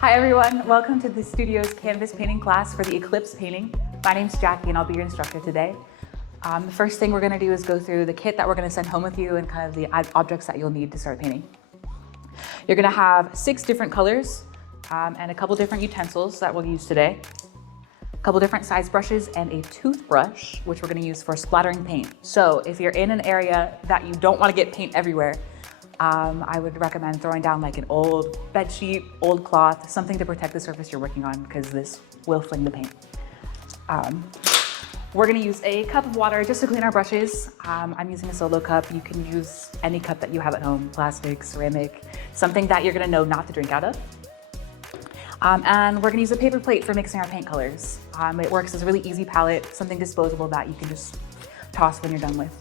Hi everyone, welcome to the studio's canvas painting class for the Eclipse painting. My name's Jackie and I'll be your instructor today. The first thing we're going to do is go through the kit that we're going to send home with you and kind of the objects that you'll need to start painting. You're going to have 6 different colors and a couple different utensils that we'll use today. A couple different size brushes and a toothbrush, which we're going to use for splattering paint. So if you're in an area that you don't want to get paint everywhere, I would recommend throwing down like an old bed sheet, old cloth, something to protect the surface you're working on because this will fling the paint. We're gonna use a cup of water just to clean our brushes. I'm using a solo cup. You can use any cup that you have at home, plastic, ceramic, something that you're gonna know not to drink out of. And we're gonna use a paper plate for mixing our paint colors. It works as a really easy palette, something disposable that you can just toss when you're done with.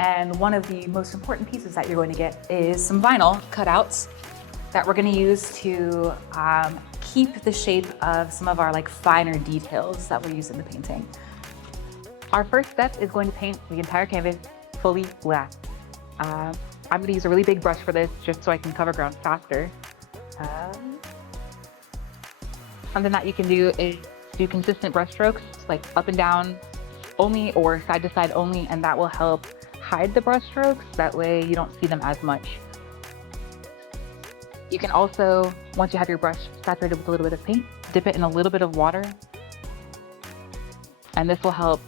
And one of the most important pieces that you're going to get is some vinyl cutouts that we're going to use to keep the shape of some of our finer details that we use in the painting. Our first step is going to paint the entire canvas fully black. I'm going to use a really big brush for this just so I can cover ground faster. Something that you can do is do consistent brush strokes, like up and down only or side to side only, and that will help hide the brush strokes. That way you don't see them as much. You can also, once you have your brush saturated with a little bit of paint, dip it in a little bit of water. And this will help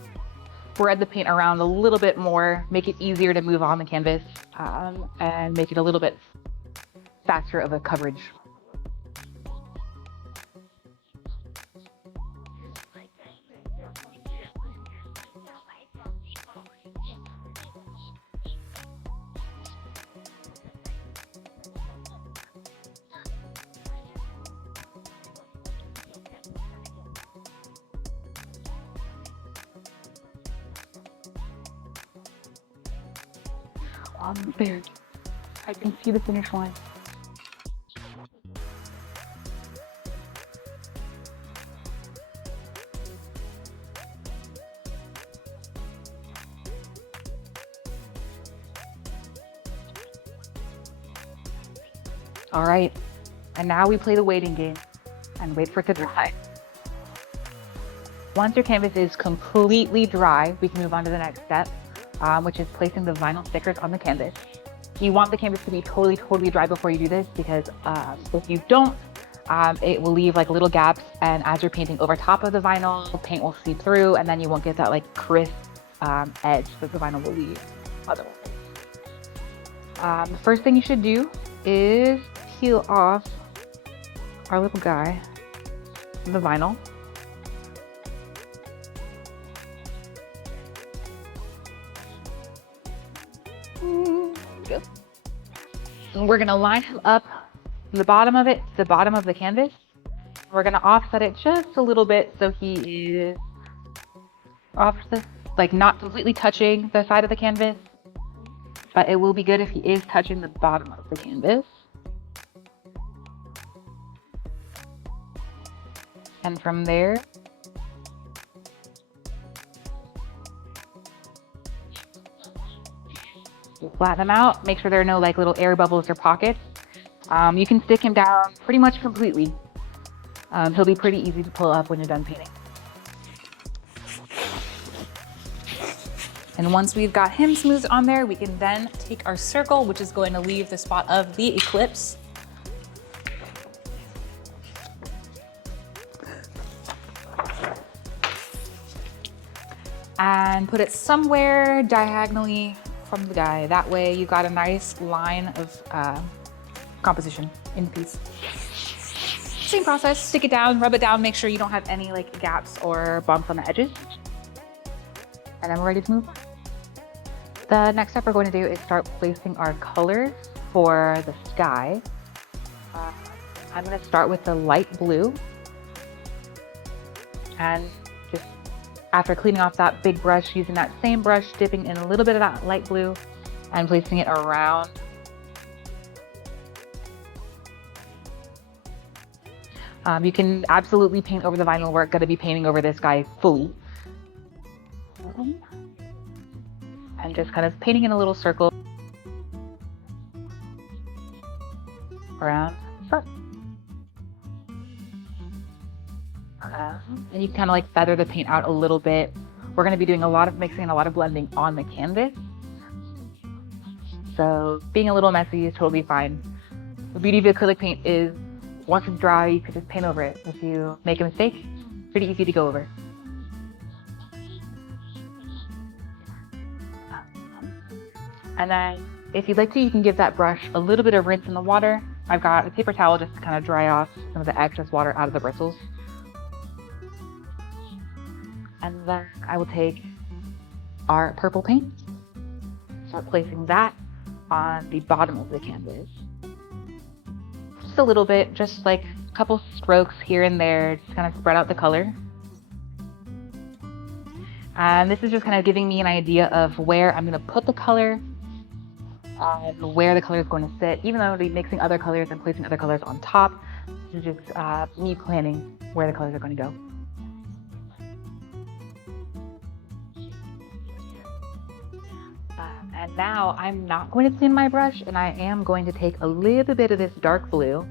spread the paint around a little bit more, make it easier to move on the canvas, and make it a little bit faster of a coverage. There, I can see the finish line. All right, and now we play the waiting game and wait for it to dry. Once your canvas is completely dry, we can move on to the next step, which is placing the vinyl stickers on the canvas. You want the canvas to be totally dry before you do this because if you don't, it will leave little gaps, and as you're painting over top of the vinyl, paint will seep through and then you won't get that crisp edge that the vinyl will leave otherwise. The first thing you should do is peel off our little guy from the vinyl. And we're gonna line him up from the bottom of it to the bottom of the canvas. We're gonna offset it just a little bit so he is off the, not completely touching the side of the canvas, but it will be good if he is touching the bottom of the canvas. And from there, flatten them out, make sure there are no little air bubbles or pockets. You can stick him down pretty much completely. He'll be pretty easy to pull up when you're done painting. And once we've got him smoothed on there, we can then take our circle, which is going to leave the spot of the eclipse. And put it somewhere diagonally from the guy. That way you got a nice line of composition in the piece. Same process, stick it down, rub it down, make sure you don't have any gaps or bumps on the edges. And then we're ready to move on. The next step we're going to do is start placing our colors for the sky. I'm going to start with the light blue. And just after cleaning off that big brush, using that same brush, dipping in a little bit of that light blue and placing it around. You can absolutely paint over the vinyl. We're going to be painting over this guy fully. And just kind of painting in a little circle around the front. And you can kind of like feather the paint out a little bit. We're going to be doing a lot of mixing and a lot of blending on the canvas. So being a little messy is totally fine. The beauty of acrylic paint is once it's dry, you can just paint over it. If you make a mistake, pretty easy to go over. And then if you'd like to, you can give that brush a little bit of rinse in the water. I've got a paper towel just to kind of dry off some of the excess water out of the bristles. And then I will take our purple paint, start placing that on the bottom of the canvas. Just a little bit, just like a couple strokes here and there, just kind of spread out the color. And this is just kind of giving me an idea of where I'm going to put the color and where the color is going to sit. Even though I'll be mixing other colors and placing other colors on top, this is just me planning where the colors are going to go. And now I'm not going to clean my brush, and I am going to take a little bit of this dark blue.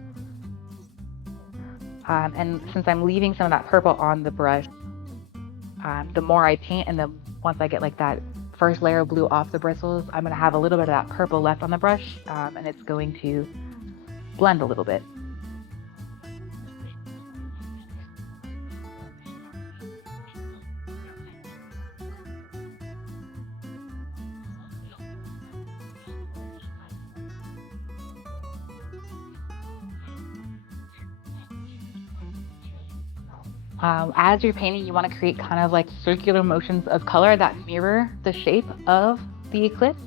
And since I'm leaving some of that purple on the brush, the more I paint, and then once I get like that first layer of blue off the bristles, I'm going to have a little bit of that purple left on the brush, and it's going to blend a little bit. As you're painting, you want to create kind of like circular motions of color that mirror the shape of the eclipse.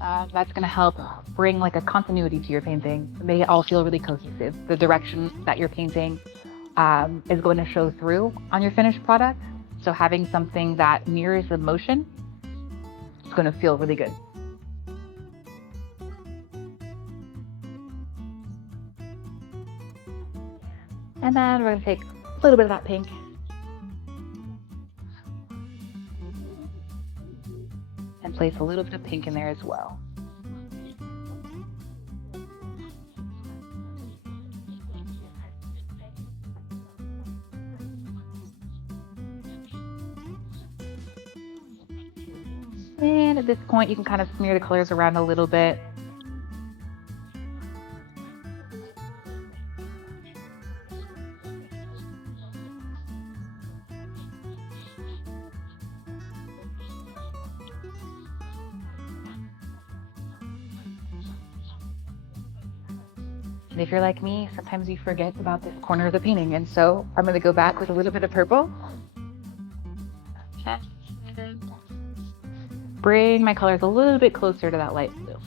That's going to help bring like a continuity to your painting, make it all feel really cohesive. The direction that you're painting is going to show through on your finished product. So having something that mirrors the motion is going to feel really good. And then we're going to take a little bit of that pink and place a little bit of pink in there as well. And at this point, you can kind of smear the colors around a little bit. And if you're like me, sometimes you forget about this corner of the painting, and so I'm going to go back with a little bit of purple. And bring my colors a little bit closer to that light blue.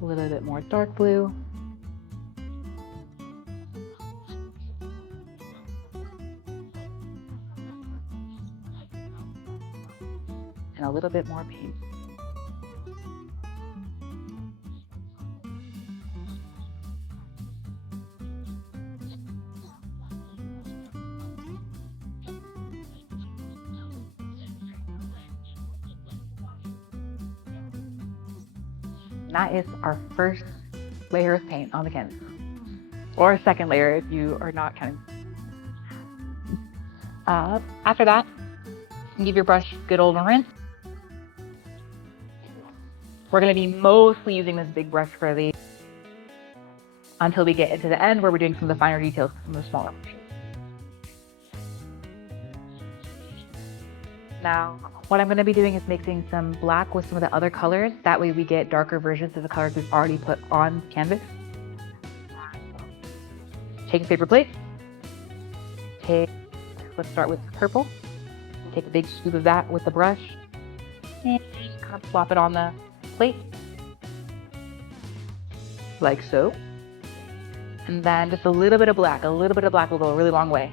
A little bit more dark blue. And a little bit more pink. And that is our first layer of paint on the canvas, or a second layer if you are not counting. After that, you can give your brush a good old rinse. We're going to be mostly using this big brush for these until we get into the end where we're doing some of the finer details, some of the smaller brushes. Now, what I'm going to be doing is mixing some black with some of the other colors. That way we get darker versions of the colors we've already put on canvas. Take a paper plate. Let's start with purple. Take a big scoop of that with the brush. And kind of plop it on the plate. Like so. And then just a little bit of black. A little bit of black will go a really long way.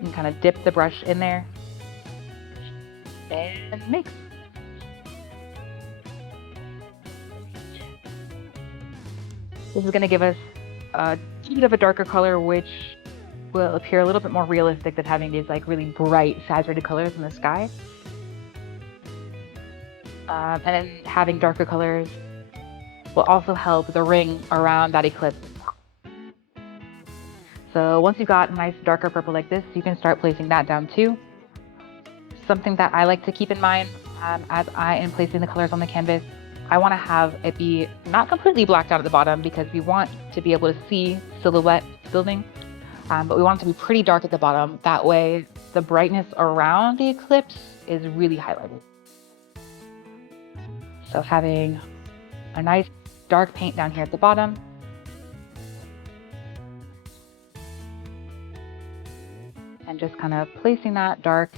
And kind of dip the brush in there. And mix. This is going to give us a bit of a darker color, which will appear a little bit more realistic than having these like really bright saturated colors in the sky. And then having darker colors will also help the ring around that eclipse So once you've got a nice darker purple like this, you can start placing that down too. Something that I like to keep in mind as I am placing the colors on the canvas, I want to have it be not completely blacked out at the bottom because we want to be able to see silhouette building, but we want it to be pretty dark at the bottom. That way the brightness around the eclipse is really highlighted. So having a nice dark paint down here at the bottom. And just kind of placing that dark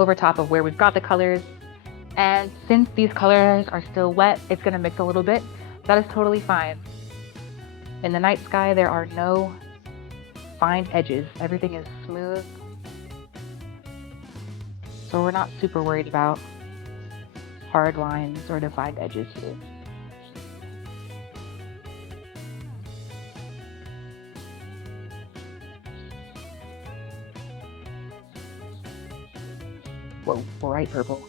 over top of where we've got the colors. And since these colors are still wet, it's going to mix a little bit. That is totally fine. In the night sky, there are no fine edges. Everything is smooth. So we're not super worried about hard lines or defined edges here. Whoa, bright purple.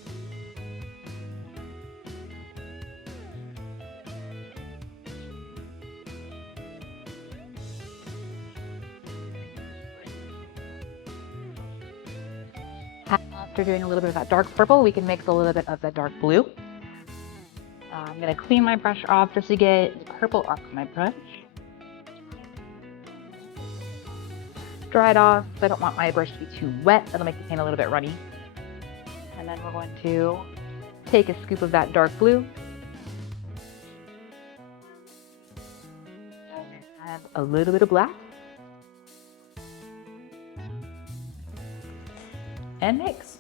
After doing a little bit of that dark purple, we can mix a little bit of the dark blue. I'm going to clean my brush off just to get the purple off my brush. Dry it off. I don't want my brush to be too wet. That'll make the paint a little bit runny. And then we're going to take a scoop of that dark blue. And a little bit of black. And mix.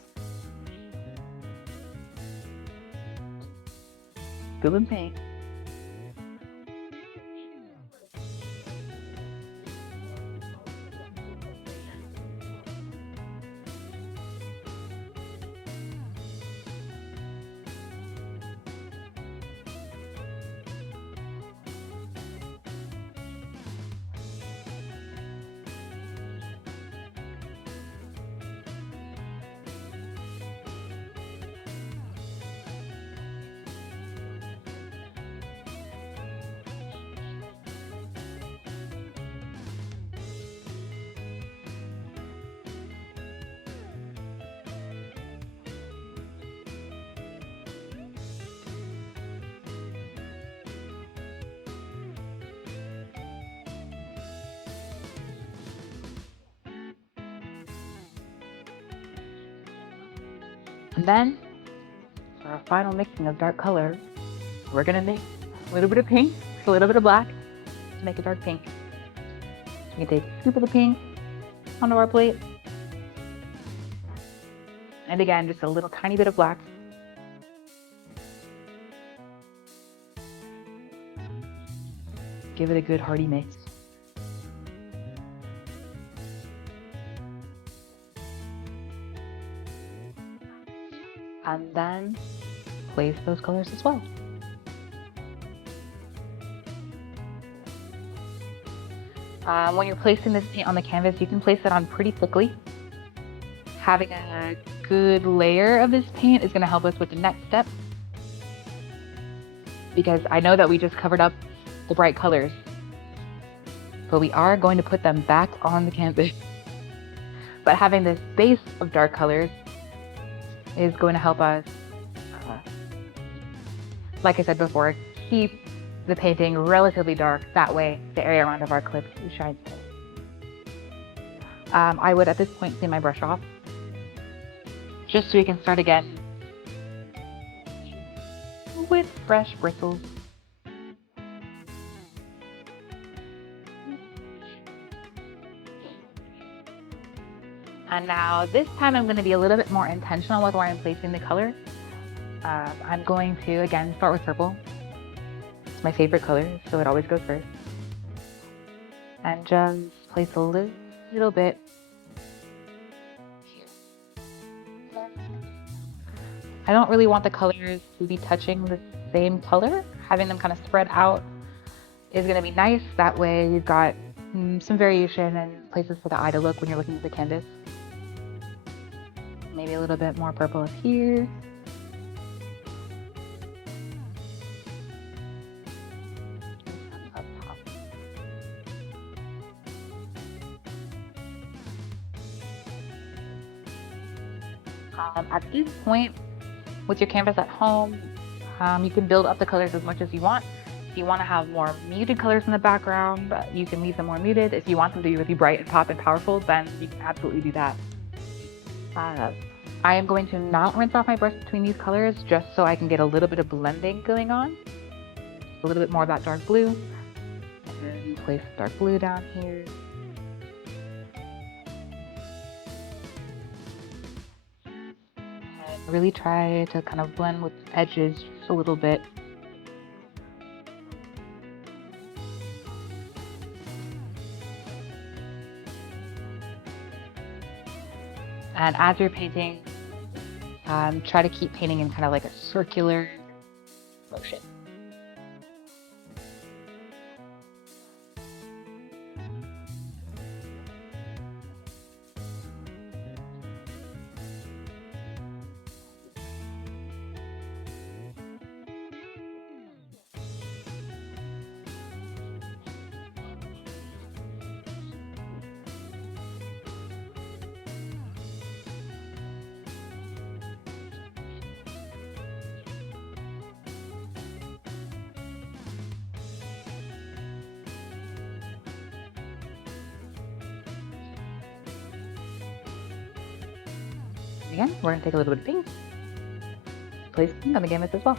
Scoop and paint. And then, for our final mixing of dark color, we're gonna mix a little bit of pink, a little bit of black to make a dark pink. We can take a scoop of the pink onto our plate. And again, just a little tiny bit of black. Give it a good hearty mix. And then place those colors as well. When you're placing this paint on the canvas, you can place it on pretty thickly. Having a good layer of this paint is going to help us with the next step, because I know that we just covered up the bright colors, but we are going to put them back on the canvas. But having this base of dark colors is going to help us, like I said before, keep the painting relatively dark. That way the area around of our eclipse shines bright. I would at this point clean my brush off just so we can start again with fresh bristles. And now this time I'm going to be a little bit more intentional with where I'm placing the color. I'm going to again start with purple. It's my favorite color, so it always goes first. And just place a little bit here. I don't really want the colors to be touching the same color. Having them kind of spread out is going to be nice. That way you've got some variation and places for the eye to look when you're looking at the canvas. Maybe a little bit more purple up here. Up top. At this point, with your canvas at home, you can build up the colors as much as you want. If you want to have more muted colors in the background, you can leave them more muted. If you want them to be really bright and pop and powerful, then you can absolutely do that. I am going to not rinse off my brush between these colors just so I can get a little bit of blending going on. A little bit more of that dark blue. And then place dark blue down here. And really try to kind of blend with the edges just a little bit. And as you're painting, try to keep painting in kind of like a circular motion. Again, we're going to take a little bit of pink, place pink on the canvas as well.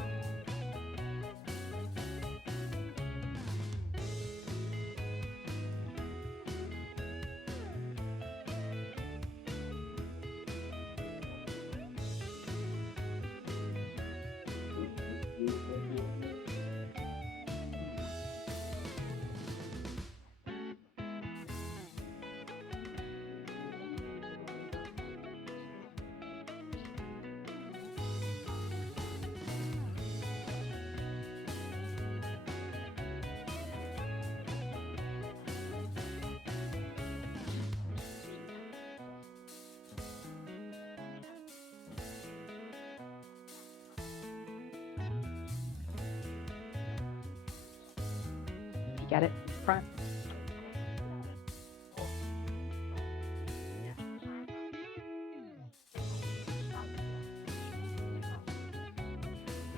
Get it front.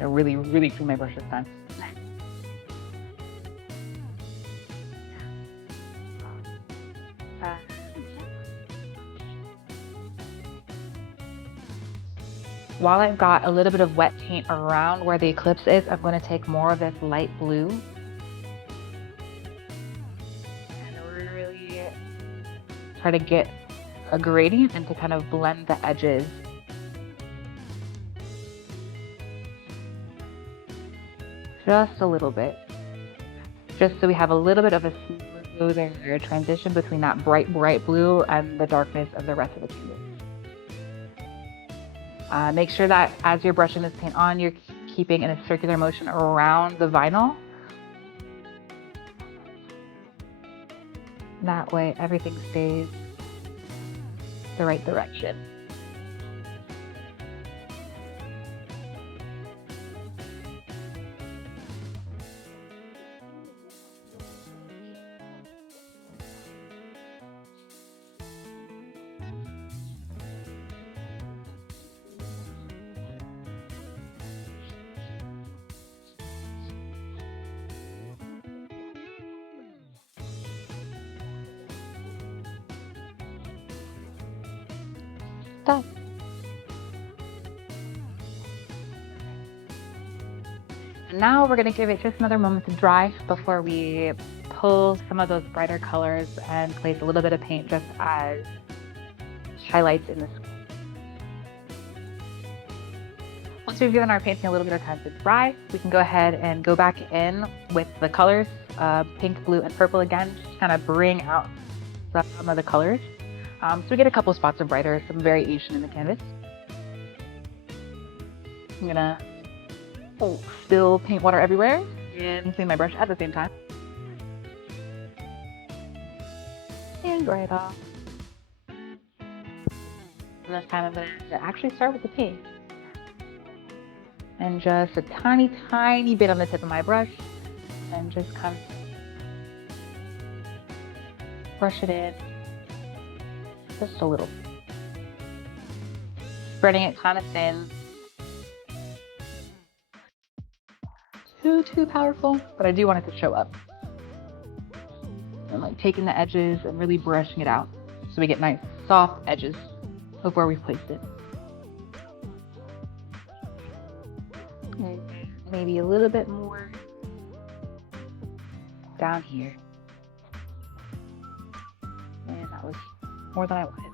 I really clean my brush this time. While I've got a little bit of wet paint around where the Eclipse is, I'm going to take more of this light blue try to get a gradient and to kind of blend the edges. Just a little bit. Just so we have a little bit of a smoother transition between that bright blue and the darkness of the rest of the canvas. Make sure that as you're brushing this paint on, you're keeping in a circular motion around the vinyl. That way everything stays the right direction. Done. And now we're going to give it just another moment to dry before we pull some of those brighter colors and place a little bit of paint just as highlights in the skin. Once we've given our painting a little bit of time to dry, we can go ahead and go back in with the colors, pink, blue, and purple again, just kind of bring out some of the colors. So we get a couple spots of brighter, some variation in the canvas. I'm gonna spill paint water everywhere and clean my brush at the same time. And dry it off. And this time I'm gonna actually start with the pink. And just a tiny, tiny bit on the tip of my brush. And just kind of brush it in. Just a little. spreading it kind of thin. Too powerful, but I do want it to show up. And like taking the edges and really brushing it out so we get nice soft edges of where we've placed it. And maybe a little bit more down here. And that was more than I wanted.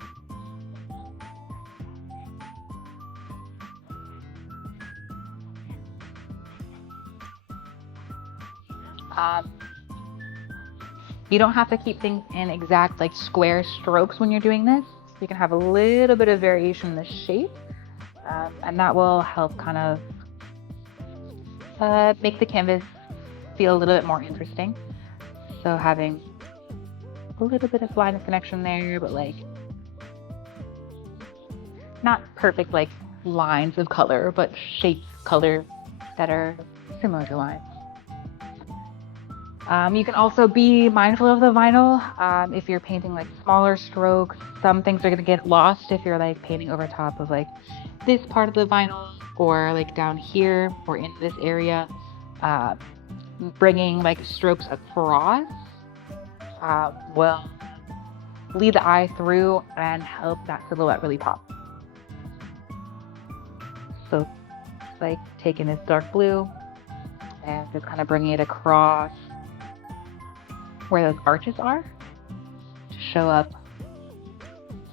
You don't have to keep things in exact like square strokes when you're doing this. You can have a little bit of variation in the shape, and that will help kind of make the canvas feel a little bit more interesting. So having a little bit of line of connection there, but like not perfect like lines of color, but shapes, color that are similar to lines. You can also be mindful of the vinyl. If you're painting like smaller strokes, some things are going to get lost if you're like painting over top of like this part of the vinyl or like down here or in this area. Bringing like strokes across will lead the eye through and help that silhouette really pop. So like taking this dark blue and just kind of bringing it across where those arches are to show up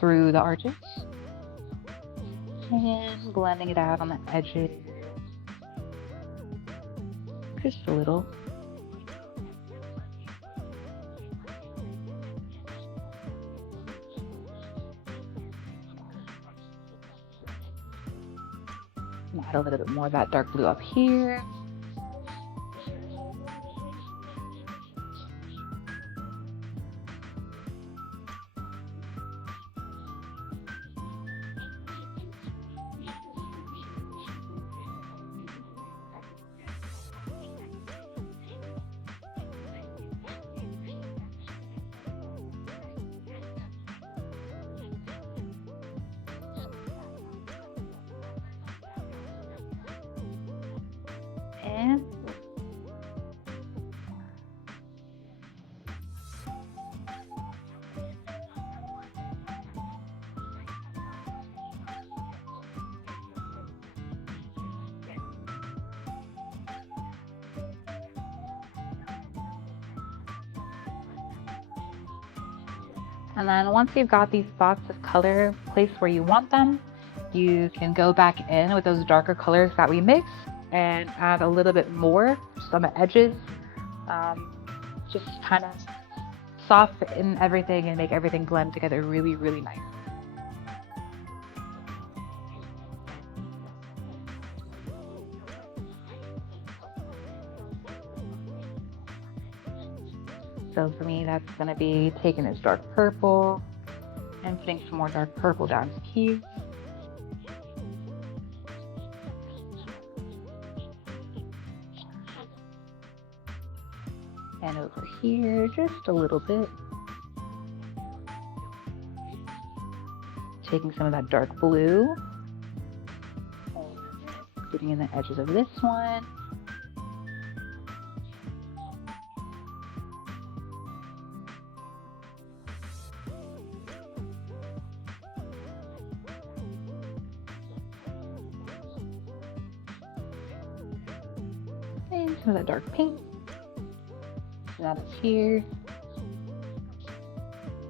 through the arches, and blending it out on the edges just a little. And add a little bit more of that dark blue up here. And then once you've got these spots of color placed where you want them, you can go back in with those darker colors that we mixed and add a little bit more just on the edges. Just kind of soften everything and make everything blend together really, really nice. So for me, that's going to be taking this dark purple and putting some more dark purple down here. And over here, just a little bit. Taking some of that dark blue, and putting in the edges of this one. And some of that dark pink. And that is here.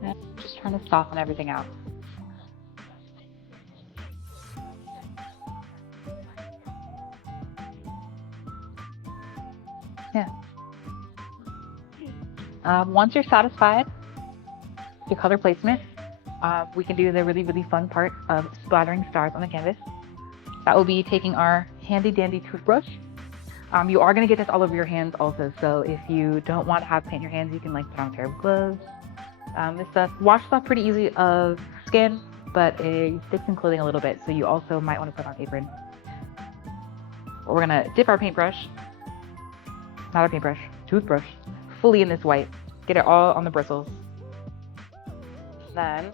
And just trying to soften everything out. Yeah. Once you're satisfied with your color placement, we can do the really, really fun part of splattering stars on the canvas. That will be taking our handy dandy toothbrush. You are going to get this all over your hands also, so if you don't want to have paint in your hands, you can like put on a pair of gloves. This stuff washes off pretty easy of skin, but it sticks in clothing a little bit, so you also might want to put on an apron. But we're going to dip our paintbrush, not our paintbrush, toothbrush, fully in this white. Get it all on the bristles. Then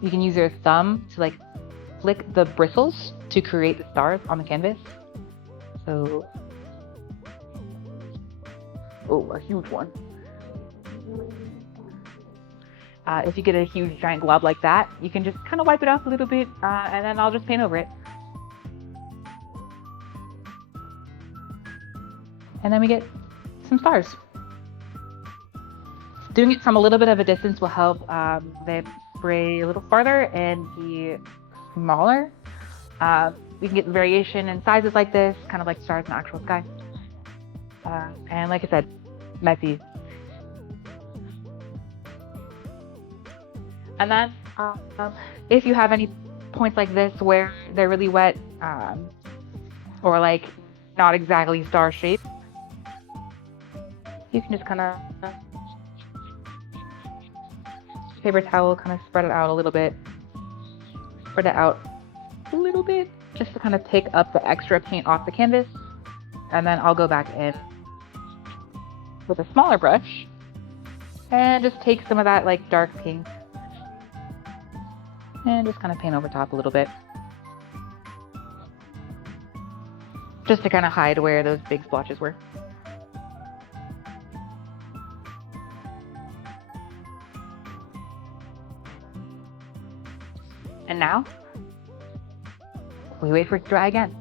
you can use your thumb to like flick the bristles to create the stars on the canvas. So, oh, a huge one. If you get a huge giant glob like that, you can just kind of wipe it off a little bit, and then I'll just paint over it. And then we get some stars. Doing it from a little bit of a distance will help they spray a little farther and be smaller. We can get variation in sizes like this, kind of like stars in the actual sky. And like I said, messy. And then if you have any points like this where they're really wet or like not exactly star shaped, you can just kind of paper towel, kind of spread it out a little bit. Spread it out a little bit just to kind of pick up the extra paint off the canvas. And then I'll go back in with a smaller brush and just take some of that like dark pink and just kind of paint over top a little bit. Just to kind of hide where those big splotches were. And now, we wait for it to dry again.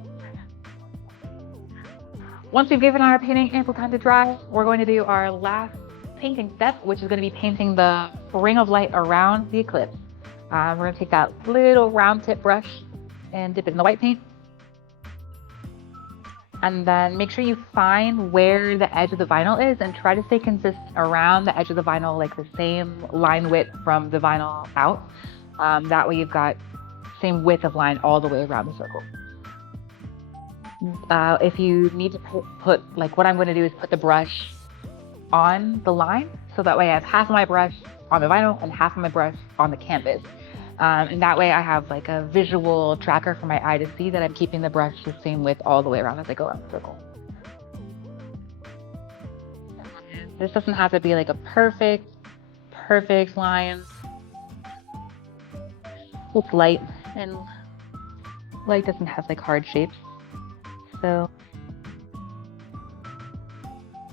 Once we've given our painting ample time to dry, we're going to do our last painting step, which is going to be painting the ring of light around the eclipse. We're going to take that little round tip brush and dip it in the white paint. And then make sure you find where the edge of the vinyl is and try to stay consistent around the edge of the vinyl, like the same line width from the vinyl out. That way you've got same width of line all the way around the circle. If you need to put, like what I'm going to do is put the brush on the line, so that way I have half of my brush on the vinyl and half of my brush on the canvas. And that way I have like a visual tracker for my eye to see that I'm keeping the brush the same width all the way around as I go around the circle. This doesn't have to be like a perfect line. It's light, and light doesn't have like hard shapes. So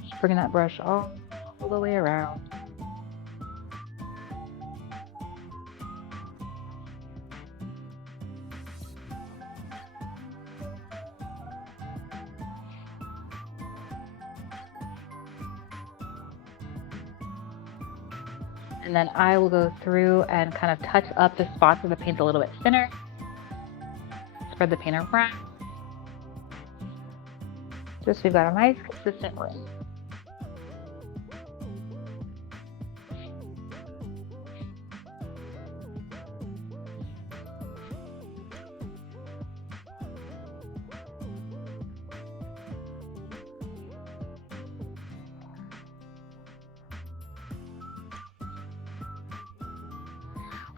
just bringing that brush all the way around. And then I will go through and kind of touch up the spots where the paint's a little bit thinner. Spread the paint around. Just so we've got a nice consistent ring.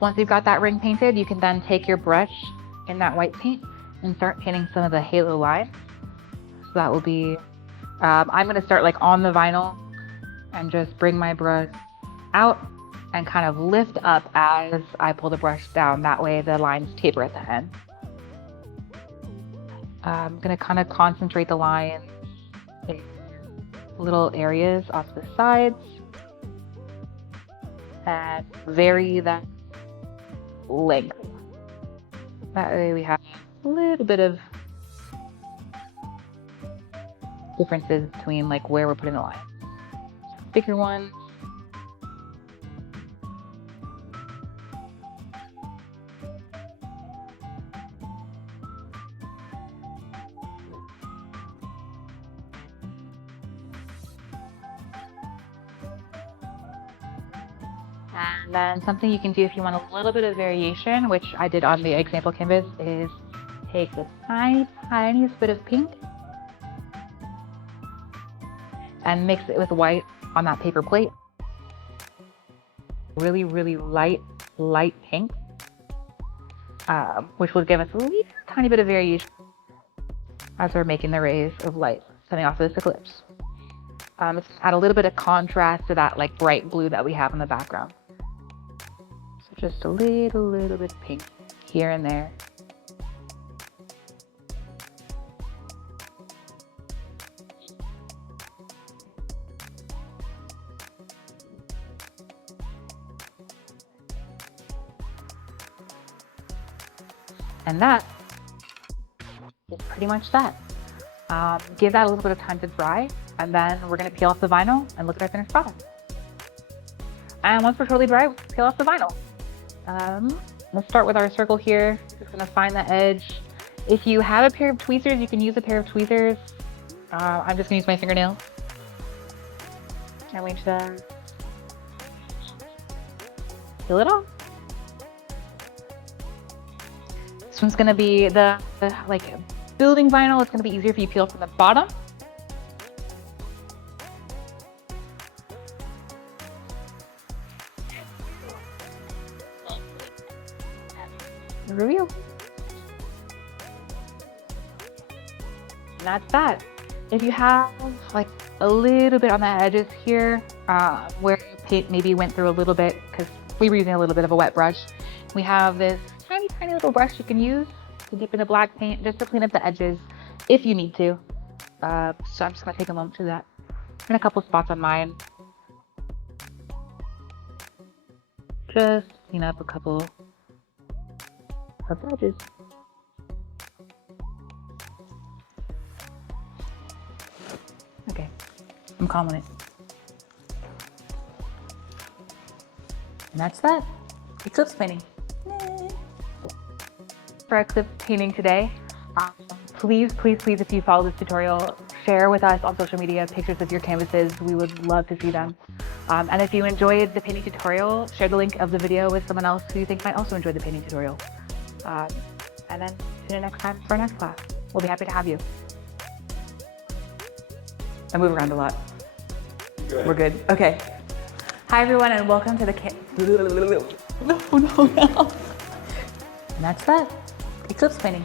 Once you've got that ring painted, you can then take your brush in that white paint and start painting some of the halo lines. So that will be, I'm going to start like on the vinyl and just bring my brush out and kind of lift up as I pull the brush down. That way the lines taper at the end. I'm going to kind of concentrate the line in little areas off the sides and vary that length. That way we have a little bit of differences between like where we're putting the line. Bigger one. And then something you can do if you want a little bit of variation, which I did on the example canvas, is take the tiniest bit of pink and mix it with white on that paper plate. Really, really light pink, which will give us a little tiny bit of variation as we're making the rays of light coming off of this eclipse. It's add a little bit of contrast to that like bright blue that we have in the background. So Just a little bit of pink here and there. And that is pretty much that. Give that a little bit of time to dry, and then we're gonna peel off the vinyl and look at our finished product. And once we're totally dry, peel off the vinyl. Let's start with our circle here. Just gonna find the edge. If you have a pair of tweezers, you can use a pair of tweezers. I'm just gonna use my fingernails. And we just peel it off. This one's gonna be the like building vinyl. It's gonna be easier if you peel from the bottom. Reveal. And that's that. If you have like a little bit on the edges here, where paint maybe went through a little bit, because we were using a little bit of a wet brush, we have this tiny little brush you can use to dip in the black paint just to clean up the edges if you need to. So I'm just gonna take a moment to do that. And a couple spots on mine. Just clean up a couple of edges. Okay, I'm calling it. And that's that. Eclipse painting. For Eclipse painting today, please, if you follow this tutorial, share with us on social media pictures of your canvases. We would love to see them. And if you enjoyed the painting tutorial, share the link of the video with someone else who you think might also enjoy the painting tutorial. And then tune in next time for our next class. We'll be happy to have you. I move around a lot. We're good. Okay. Hi everyone, and welcome to the No. And that's that. Eclipse painting.